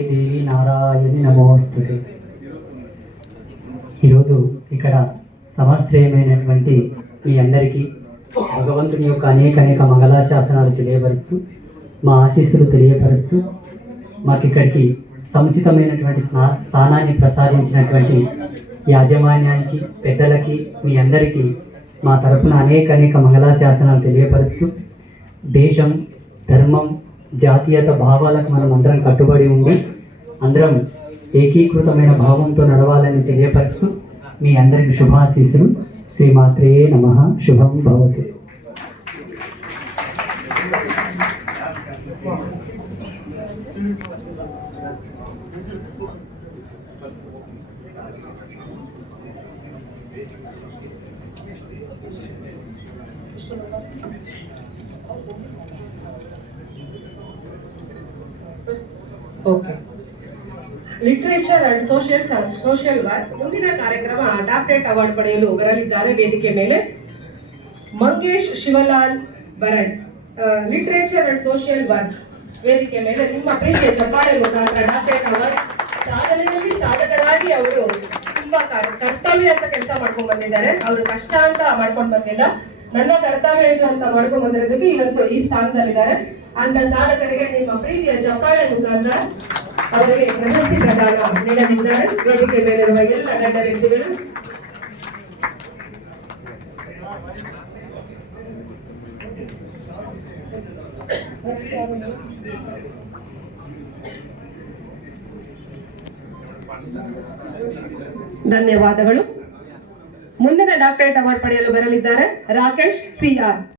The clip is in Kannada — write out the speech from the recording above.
దేవి నారాయణి నమోస్తుతే. ఈరోజు ఇక్కడ సమశ్రేయమైనటువంటి మీ అందరికీ భగవంతుని యొక్క అనేక మంగళాశాసనాలు తెలియపరుస్తూ మా ఆశీస్సులు తెలియపరుస్తూ మాకు ఇక్కడికి సముచితమైనటువంటి స్థానాన్ని ప్రసాదించినటువంటి యాజమాన్యానికి పెద్దలకి మీ అందరికీ మా తరపున అనేక మంగళాశాసనాలు తెలియపరుస్తూ దేశం ధర్మం జాతీయత భావాలకు మనం అందరం కట్టుబడి ఉండి అందరం ఏకీకృతమైన భావంతో నడవాలని తెలియపరుస్తూ మీ అందరికి శుభాశీస్సులు. శ్రీమాత్రే నమః. శుభం భవతు. Okay. Literature and social work ಮುಂದಿನ ಕಾರ್ಯಕ್ರಮ ಡಾಕ್ಟರೇಟ್ ಅವಾರ್ಡ್ ಪಡೆಯಲು ಬರಲಿದ್ದಾರೆ ವೇದಿಕೆ ಮೇಲೆ ಮಂಗೇಶ್ ಶಿವಲಾಲ್ ಬರಡ್. ಲಿಟರೇಚರ್ ಅಂಡ್ ಸೋಷಿಯಲ್ ವರ್ಕ್ ವೇದಿಕೆ ಮೇಲೆ ನಿಮ್ಮ ಪ್ರೀತಿಯ ಚಪ್ಪಾಳೆ ಮುಖಾಂತರ ಡಾಕ್ಟರೇಟ್ ಅವಾರ್ಡ್. ಸಾಧನೆಯಲ್ಲಿ ಸಾಧಕರಾಗಿ ಅವರು ತುಂಬಾ ಕರ್ತವ್ಯ ಅಂತ ಕೆಲಸ ಮಾಡ್ಕೊಂಡ್ ಬಂದಿದ್ದಾರೆ. ಅವರು ಕಷ್ಟ ಅಂತ ಮಾಡ್ಕೊಂಡ್ ಬಂದಿಲ್ಲ, ನನ್ನ ಕರ್ತವ್ಯ ಇದು ಅಂತ ಮಾಡ್ಕೊಂಡ್ ಬಂದಿರೋದಕ್ಕೆ ಇವತ್ತು ಈ ಸ್ಥಾನದಲ್ಲಿದ್ದಾರೆ. ಅಂತ ಸಾಧಕರಿಗೆ ನಿಮ್ಮ ಪ್ರೀತಿಯ ಚಪ್ಪಾಳೆ ಮುಖಾಂತರ ಅವರಿಗೆ ಪ್ರಶಸ್ತಿ ಪ್ರದಾನ ನೀಡಲಿದ್ದಾರೆ. ವೇದಿಕೆ ಮೇಲಿರುವ ಎಲ್ಲ ಗಣ್ಯ ವ್ಯಕ್ತಿಗಳು ಧನ್ಯವಾದಗಳು. ಮುಂದಿನ ಡಾಕ್ಟರೇಟ್ ಅವಾರ್ಡ್ ಪಡೆಯಲು ಬರಲಿದ್ದಾರೆ ರಾಕೇಶ್ CR.